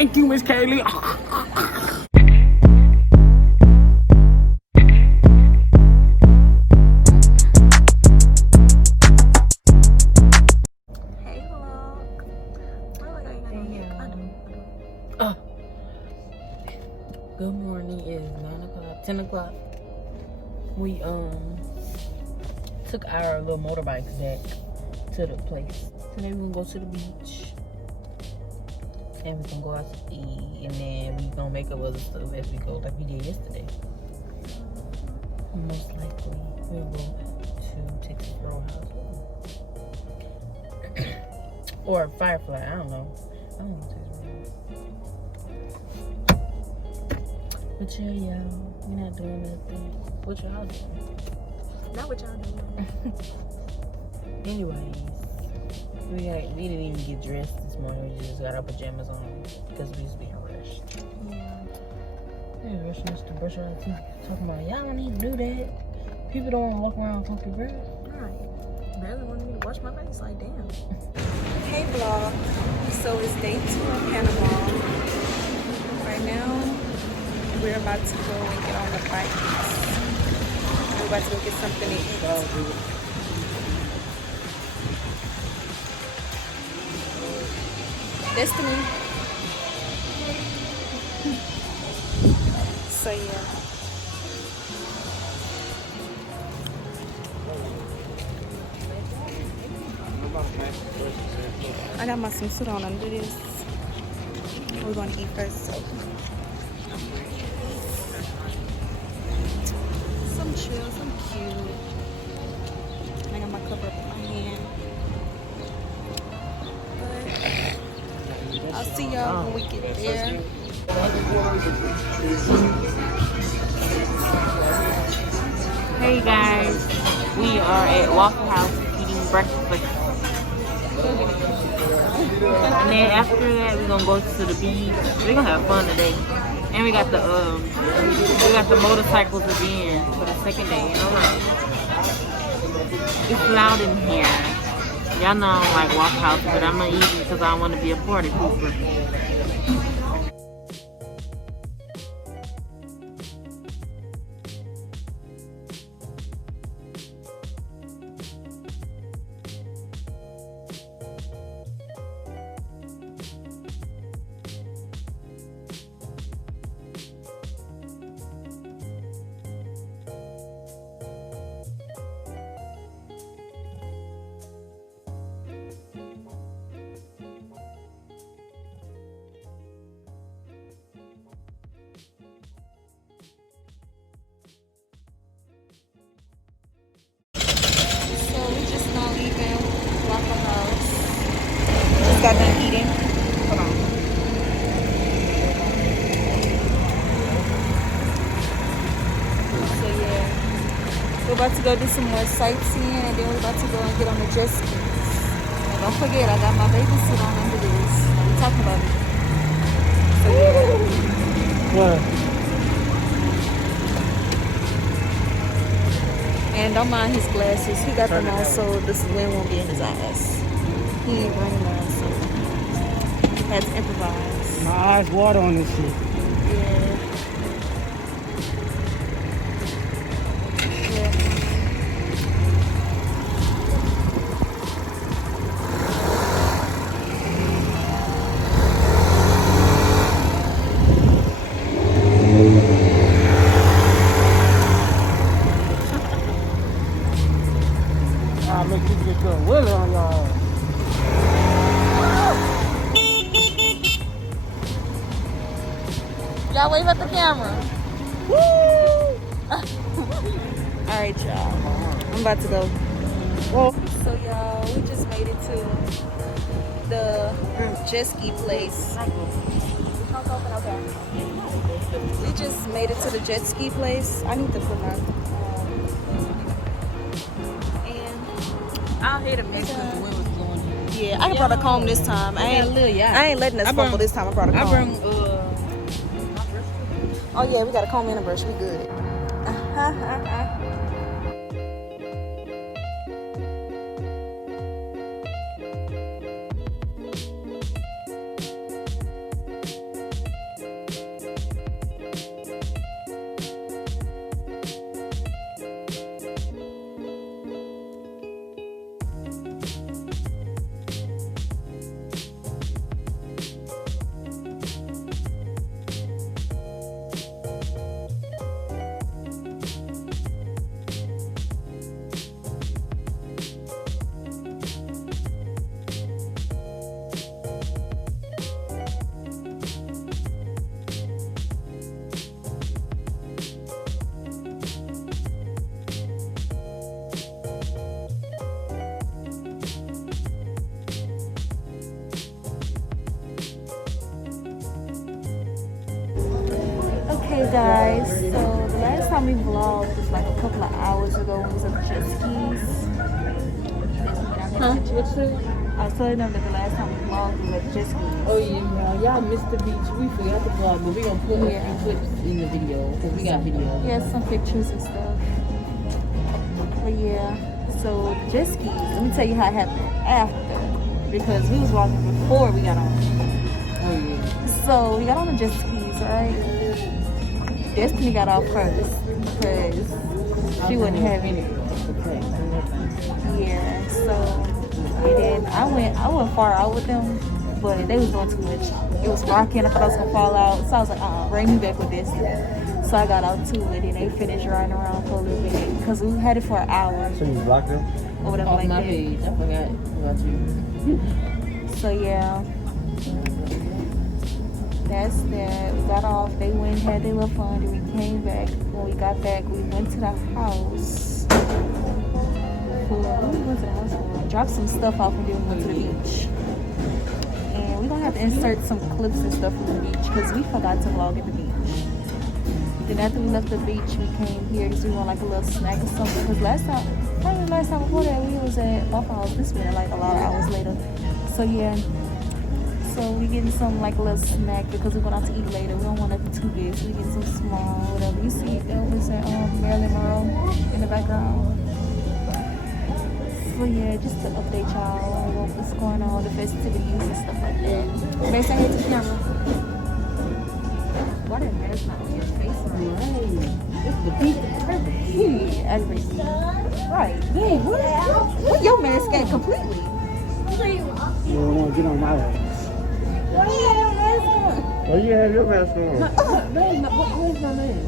Thank you, Miss Kaylee. Good morning. It's 9 o'clock, 10 o'clock. We took our little motorbikes back to the place. Today we're gonna go to the beach and we're gonna go out to eat, and then we're gonna make up other stuff as we go, like we did yesterday. Most likely we'll go to Texas Roadhouse or Firefly. I don't know. I don't know Texas Roadhouse. But yeah, y'all, we're not doing nothing. What y'all doing? Not what y'all doing. Anyways, we didn't even get dressed this morning. We just got our pajamas on because we was being rushed. Yeah. We was rushing us to brush our teeth. Talking about, y'all don't need to do that. People don't want to walk around funky breath. Right. Barely wanted me to wash my face. Like, damn. Hey, vlog. So it's day 2 in Panama. Right now, we're about to go and get on the bike. We're about to go get something to eat. Destiny. So yeah. I got my swimsuit on under this. We're gonna eat first, so. Some chill, some cute. I got my cover up in my hand. But I'll see y'all when we get there. Hey guys, we are at Waffle House eating breakfast. And then after that, we're gonna go to the beach. We're gonna have fun today. And we got the motorcycles again for the second day in a row. It's loud in here. Y'all know I don't like Waffle House, but I'm gonna eat it because I want to be a party pooper. Got done eating. Hold on. So yeah, we're about to go do some more sightseeing, and then we're about to go and get on the Jetskis. And don't forget, I got my baby suit on under this. We talking about it. So yeah. What? And don't mind his glasses. He got them on so this wind won't be in his eyes. He ain't running around, so had to improvise. My eyes water on this shit. Yeah. I'll make you get good willy on y'all. Y'all wave at the camera. Woo! Alright, y'all. I'm about to go. Well, so, y'all, we just made it to the jet ski place. We just made it to the jet ski place. I need to put my. I hate a mess because the wind was blowing. Yeah, I brought a comb this time. I ain't letting us fumble this time. I brought a comb. Oh yeah, we got a comb and a brush. We good. Hey guys, so the last time we vlogged was like a couple of hours ago when we was at the Jetskis. Huh? What's that? I was telling them that the last time we vlogged was at the Jetskis. Oh yeah, y'all missed the beach. We forgot the vlog, but we gonna put a few clips in the video because we got video. Yeah, some pictures and stuff. But yeah, so the Jetskis. Let me tell you how it happened after, because we was vlogging before we got on. Oh yeah. So we got on the Jetskis, right? Destiny got off first because she wouldn't have it. Yeah, so and then I went far out with them, but they was doing too much. It was rocking. I thought I was gonna fall out, so I was like, bring me back with this. So I got out too, and then they finished riding around for a little bit because we had it for an hour. So you blocked them? Or whatever Off like my that. page. I forgot about you. So yeah. That's that. We got off. They went, had their little fun. Then we came back. When we got back, we went to the house. What we went to the house for? Dropped some stuff off and then we went to the beach. And we're gonna have to insert some clips and stuff from the beach because we forgot to vlog at the beach. Then after we left the beach, we came here because we want like a little snack or something. Because last time before that, we was at Waffle House. This went like a lot of hours later. So yeah. So we getting some like a little snack because we're going out to eat later. We don't want nothing too big, so we getting some small, whatever. You see Elvis and Marilyn Monroe in the background. So yeah, just to update y'all on what's going on, the festivities and stuff like that. May say hey to the camera. Why that mask not on your face? Right. It's the beach. Yeah, everything. Right. Hey, what your mask at completely? You don't want to get on my way. Why do you have your mask on? Why you have your mask on? Babe, where's my mask?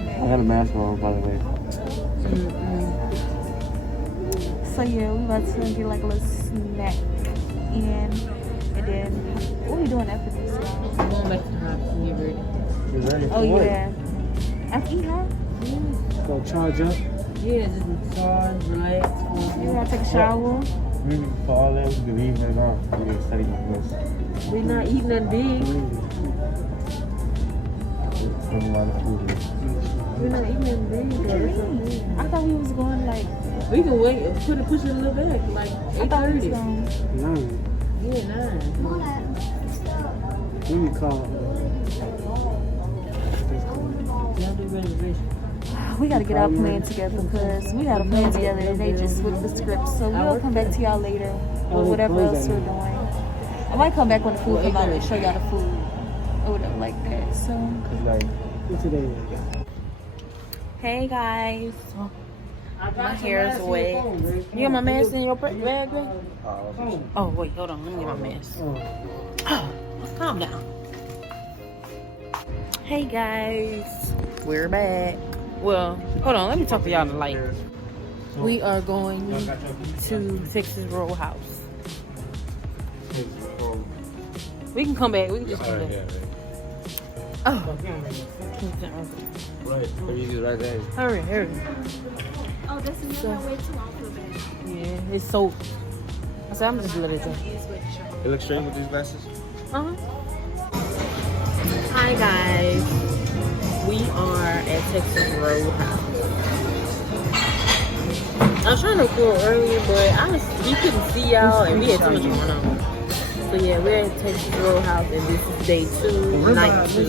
I had a mask on, by the way. So yeah, we about to get like a little snack and then what we doing after this, y'all? I'm going back to the house and get ready. You ready for Oh what? yeah. After eat, huh? Go charge up. Yeah, just massage, relax. You wanna take a shower? We for all that, we can leave it on. We can study this. We're not eating nothing big. There's a lot of food here. We're not eating nothing big. What you mean? I thought we was going like We can wait, push it a little back, like I thought we was 8:30. going. 9. Yeah, 9. Let me call. Y'all do reservation. We gotta get our plan together because we had a plan together and they just switched the script. So we'll come back to y'all later with whatever else we're doing. I might come back when the food comes out and show y'all the food or whatever like that. So Cause like, what's today? hey guys. My hair is wet. You got my mask in your bag, right? Oh wait, hold on. Let me get my mask. Oh, calm down. Hey guys, we're back. Well, hold on. Let me talk to y'all like. We are going to Texas Roadhouse. We can come back. We can just come back. Oh. Right, you do right there. Hurry. Oh, this is another way too. I feel bad. Yeah, it's so. I said I'm just letting it go. You look straight with these glasses? Hi guys. We are at Texas Roadhouse. I was trying to record earlier, but we couldn't see y'all and we had too much going on. So yeah, we're at Texas Roadhouse and this is day 2, night 2.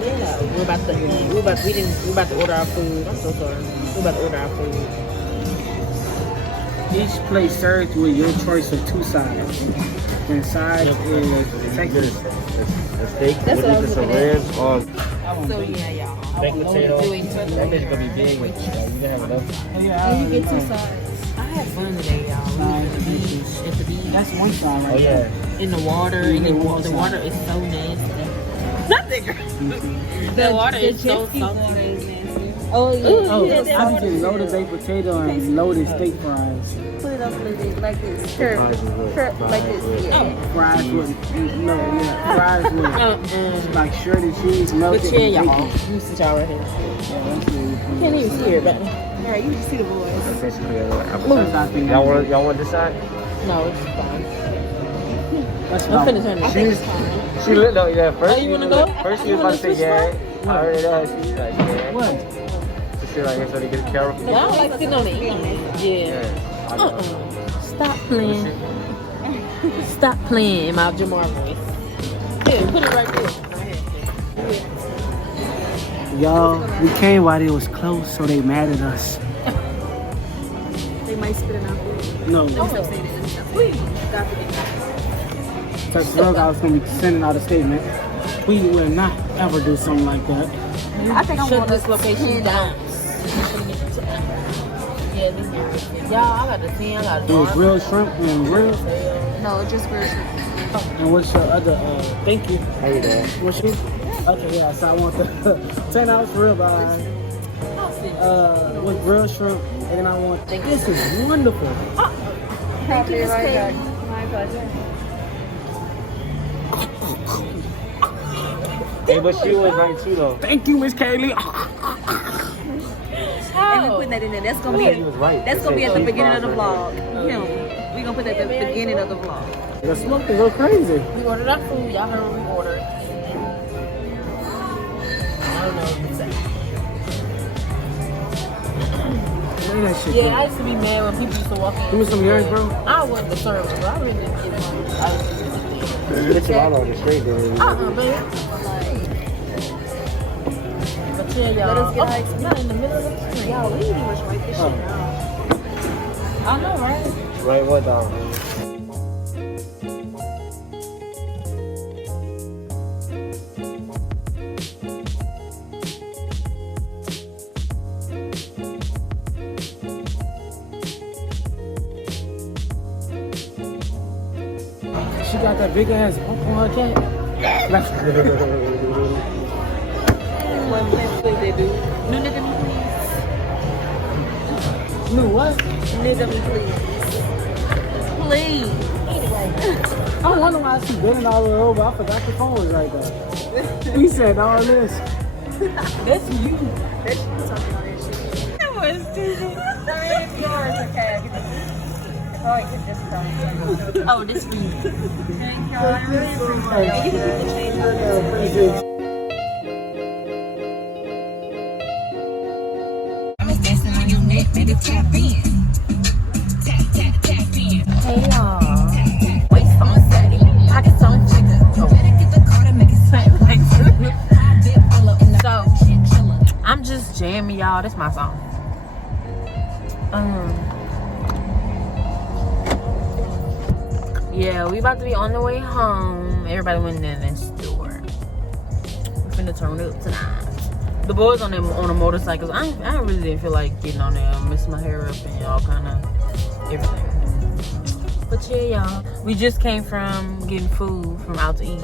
Yeah, we're about to eat. We're about to order our food. I'm so sorry. We're about to order our food. Each plate served with your choice of 2 sides. And sides is Texas. The steak, That's what I was looking at. ribs, or So yeah, y'all. baked potato. That bitch gonna be big. You can have enough. You get 2 sides. I had fun today, y'all. We were at the beach. That's one side right Oh yeah. In the water, and the water is so nasty. Nothing. The water is so salty. Oh yeah. Oh, I'm getting loaded baked potato and loaded steak fries. Put it up a little bit like this. Curve like this. Yeah. Fries with fries with like shredded cheese, melted But yeah, y'all. bacon. You sit y'all right here. Yeah, that's really You can't even see her, but alright, you can see the boys. That's basically an That's appetizer. not the Y'all want this side? No, it's fine. That's I'm finna turn this. She's She looked up, yeah. First, you wanna go? First, she was about to say, yeah. I already know. She's like, yeah. What? She said, like, so they get a camera. Yeah, I don't like sitting on the end. Yeah. Stop playing. Stop playing in my Jamar voice. Yeah, put it right there. Y'all, we came while it was closed, so they mad at us. They might spit it out. No. Because I was going to be sending out a statement. We will not ever do something like that. I think I'm Shut going this location down. Yeah, this is y'all, I got the 10, I got the Do grilled shrimp and grilled. No, just grilled shrimp. And what's your other, thank you. How you doing? What's your? Okay, yeah, so I want the 10 ounce ribeye with grilled shrimp, and then I want, this is wonderful. Thank you, right back. My pleasure. Hey, but she was nice too, though. Thank you, Miss Kaylee. And we putting that in there. That's gonna be He was right. that's gonna be at the beginning of the vlog. Him. We gonna put that at the beginning of the vlog. The smoke is so crazy. We ordered our food, y'all heard what we ordered. I don't know what to say. Look at that shit. Yeah, I used to be mad when people used to walk in. Give me some yours, bro. I wasn't the server, but I really didn't get one. Get you all on the straight there. Baby. But yeah, y'all. Let us get our not in the middle of the street. Y'all, we need to rush right this shit out. I know, right? Right, what, dog? She got that big ass bump on her cat. What please they do? New nigga me please. No, what? Nigga me please. Please. I wonder why she bending all the way over. I forgot the phone was right there. We said all this. That's you. That's you talking all that shit. That was stupid. It's yours, okay. Oh, you can just come. Oh, this for you. Thank you. I really appreciate it. You can put the change on there. Hey y'all. Waist on setting. Pockets on chicken. So, I'm just jamming y'all. This is my song. Yeah, we about to be on the way home. Everybody went in the store. We're finna turn up tonight. The boys on a motorcycles. I really didn't feel like getting on there. I messed my hair up and all kind of everything. But yeah, y'all. We just came from getting food from out to eat.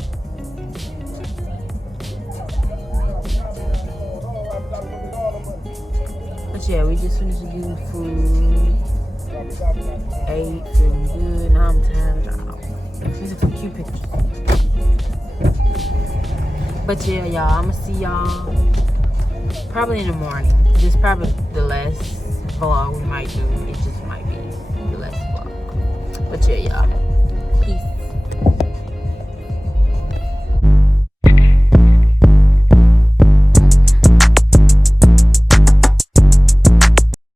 But yeah, we just finished getting food. Ate, feeling good. Now I'm tired, y'all. These are some cute pictures. But yeah, y'all, I'ma see y'all probably in the morning. This is probably the last vlog we might do. It just might be the last vlog. But yeah, y'all.